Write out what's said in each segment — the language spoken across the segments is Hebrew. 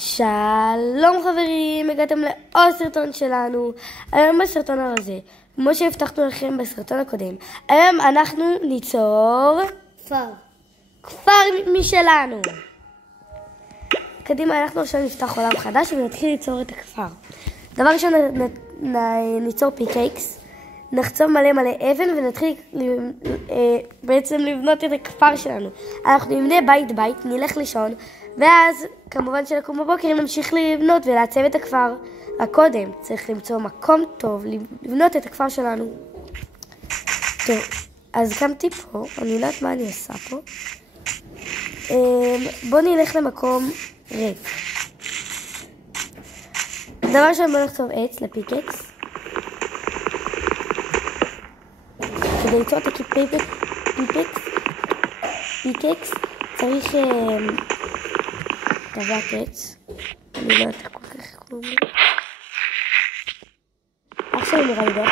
שלום חברים, הגעתם לעוד סרטון שלנו. היום בסרטון הזה, כמו שהבטחנו לכם בסרטון הקודם, היום אנחנו ניצור כפר משלנו. קדימה, אנחנו עכשיו נפתח עולם חדש ונתחיל ליצור את הכפר. דבר ראשון, ניצור פיקקס, נחצוב מלא אבן ונתחיל בעצם לבנות את הכפר שלנו. אנחנו נבנה בית, נלך לישון, ואז כמובן שנקום בבוקר נמשיך לבנות ולעצב את הכפר. הקודם צריך למצוא מקום טוב לבנות את הכפר שלנו. טוב, אז קמתי פה, אני יודעת מה אני עושה פה. בואו נלך למקום ריק. דבר ראשון, בואו נחצוב עץ לפיקקס. כדי ליצור את פיקקס צריך טבעת עץ. אני לא יודעת כל כך כלום. עכשיו נראה לי דרך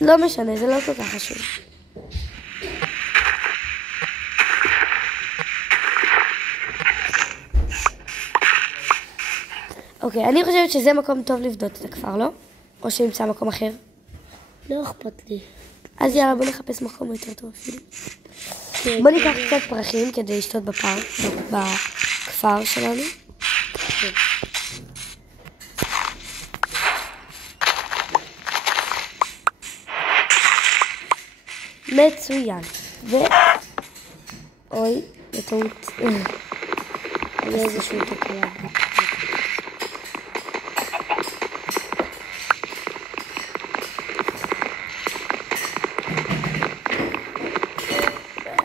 לא משנה, זה לא כל כך חשוב. אוקיי, אני חושבת שזה מקום טוב לבדות את הכפר, לא? או שנמצא מקום אחר? לא אכפת לי. אז יאללה, בוא נחפש מקום יותר טוב אפילו. בוא ניקח קצת פרחים כדי לשתות בכפר שלנו. מצוין. אוי, בטעות. היה איזשהו תקלה.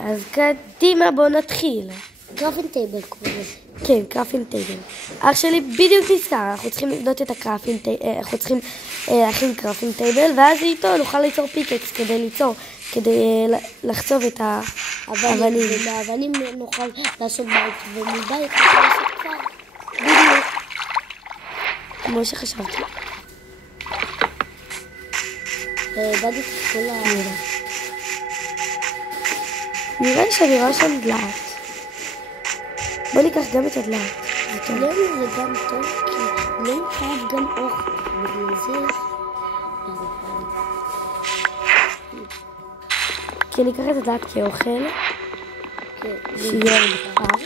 אז קדימה, בואו נתחיל. קראפינג טייבל קוראים לזה. כן, קראפינג טייבל. אח שלי בדיוק נזכר, אנחנו צריכים לבנות את הקראפינג טייבל, אנחנו צריכים להכין קראפינג טייבל, ואז איתו נוכל ליצור פיקקס כדי לחצוב את האבנים. ומהאבנים נוכל לעשות בית, ומבית נוכל לעשות כפר. בדיוק. כמו שחשבתי. איבדתי את כל נראה לי שאני רואה שם דלעת. בוא ניקח גם את הדלעת. לא, זה גם טוב, כי לא חייב גם אוכל. בגלל זה... כי אני אקח את הדלעת כאוכל. שיהיה בכפר.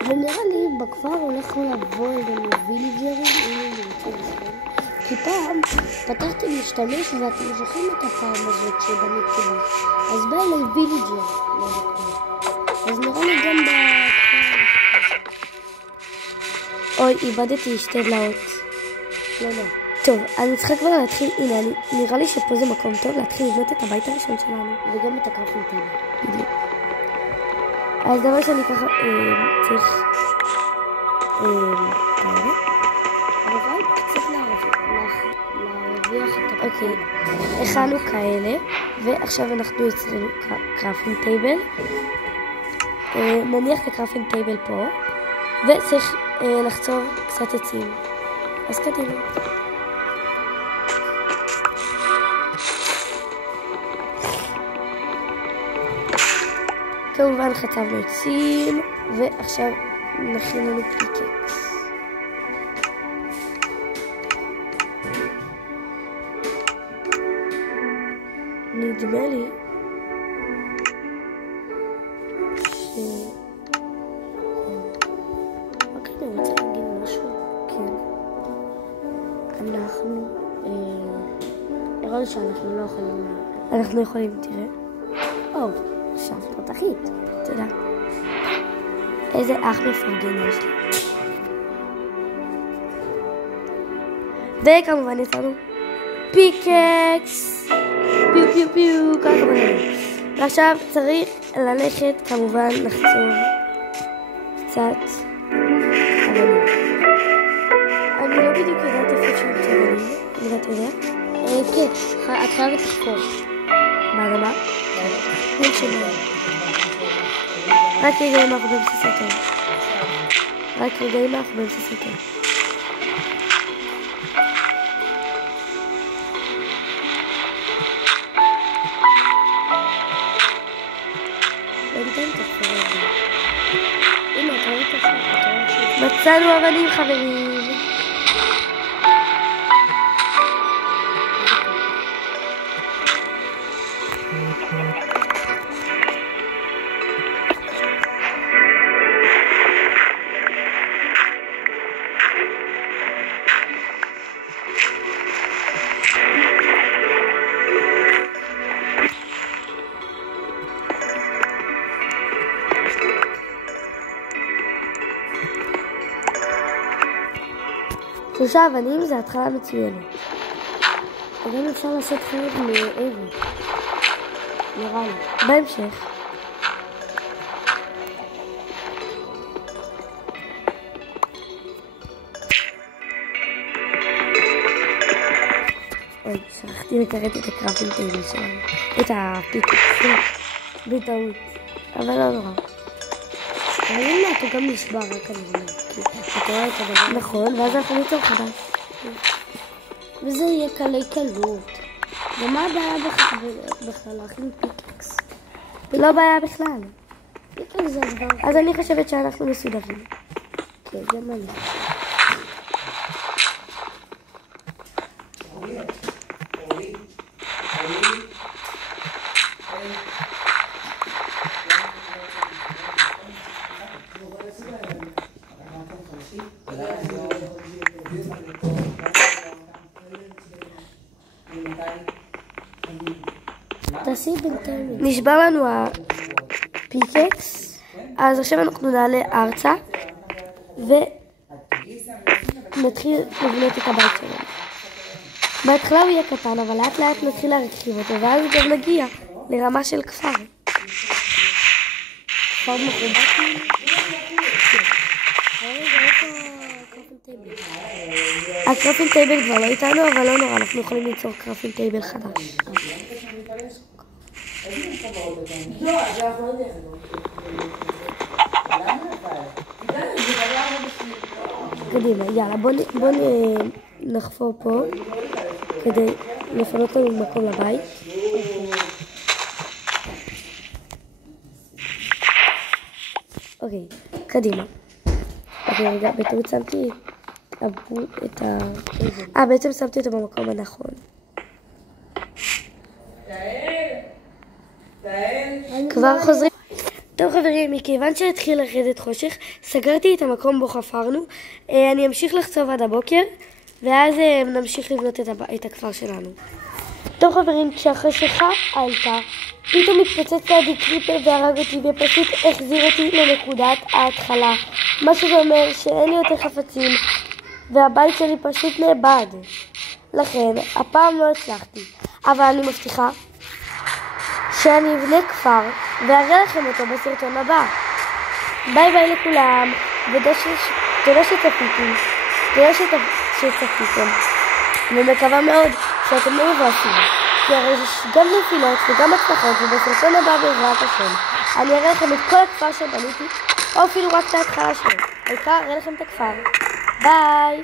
ונראה לי בכפר הולך לבוא אלינו ויליג'רים, אם אני רוצה לסיים. כי פעם פתחתי להשתמש ואתם זוכרים את הפעם הזאת שבניתי בה. אז בא אליי ויליג'ר. אז נראה לי גם בכפר. אוי, איבדתי שתי דלעות. לא. טוב, אני צריכה כבר להתחיל, הנה, נראה לי שפה זה מקום טוב להתחיל לבנות את הבית הראשון שלנו. וגם את הקראפינג טייבל. בדיוק. אז דבר שאני ככה צריך... כאלה. אבל קצת להרוויח את הפעם. אוקיי, הכנו כאלה, ועכשיו אנחנו יוצרים קראפינג טייבל. נניח את הקראפינג טייבל פה, וצריך לחצוב קצת עצים. אז קדימה. כמובן חצבנו עצים, ועכשיו נכין לנו פיקקס. נדמה לי אוקיי, אני רוצה להגיד משהו. כן. נראה לי שאנחנו לא יכולים... אנחנו יכולים, תראה. עכשיו פתחית. תודה. איזה אח מפרגן יש לי. וכמובן יצרנו פיקקס. פיו, ככה בנהל. ועכשיו צריך ללכת, כמובן, לחצוב קצת אבנים. אני לא בדיוק יודעת איפה אפשר למצוא אבנים. אם אתה יודע? כן, את חייבת לחפור. באדמה? אין שמה. רק רגעים אנחנו בבסיס הטוב. מצאנו אבנים, חברים. שלושה אבנים זה התחלה מצוינת. גם אפשר לעשות חלק מאבן. נראה לי. בהמשך. אוי, שכחתי לקראת את הקראפינג טייבל שלנו. את הפיקקס. בטעות. אבל לא נורא. אבל הנה, אתה גם נשבר רק על זה. אתה רואה את הדבר. נכון, ואז אנחנו ניצור חדש. וזה יהיה קלי קלות. ומה הבעיה בכלל להכין פיקקס? לא בעיה בכלל. פיקקס זה הדבר. אז אני חושבת שאנחנו מסודרים. כן, גם אני. תעשי בינתיים. נשבר לנו הפיקקס, אז עכשיו אנחנו נעלה ארצה ונתחיל לבנות את הבית שלנו. בהתחלה הוא יהיה קטן, אבל לאט לאט נתחיל להרחיב אותו, ואז גם נגיע לרמה של כפר. כפר מחובק. הקראפינג טייבל כבר לא איתנו, אבל לא נורא, אנחנו יכולים ליצור קראפינג טייבל חדש. קדימה, יאללה, בוא נחפור פה כדי לפנות לנו מקום לבית. אוקיי, קדימה. אוקיי, רגע, בטעות שמתי את בעצם שמתי אותו במקום הנכון. כבר חוזרים. טוב חברים, מכיוון שהתחיל לרדת חושך, סגרתי את המקום בו חפרנו. אני אמשיך לחצוב עד הבוקר, ואז נמשיך לבנות את הכפר שלנו. טוב חברים, כשהחשיכה עלתה, פתאום התפוצץ לידי קריפר והרג אותי ופשוט החזיר אותי לנקודת ההתחלה. מה שזה אומר שאין לי יותר חפצים, והבית שלי פשוט נאבד. לכן, הפעם לא הצלחתי, אבל אני מבטיחה שאני אבנה כפר ואראה לכם אותו בסרטון הבא. ביי ביי לכולם, ותודה שצפיתם, ומקווה מאוד שאתם לא מבואסים, כי הרי יש גם נפילות וגם הצלחות, ובסרטון הבא בעזרת השם אני אראה לכם את כל הכפר שבניתי, או אפילו רק את ההתחלה שלו. העיקר אראה לכם את הכפר. ביי.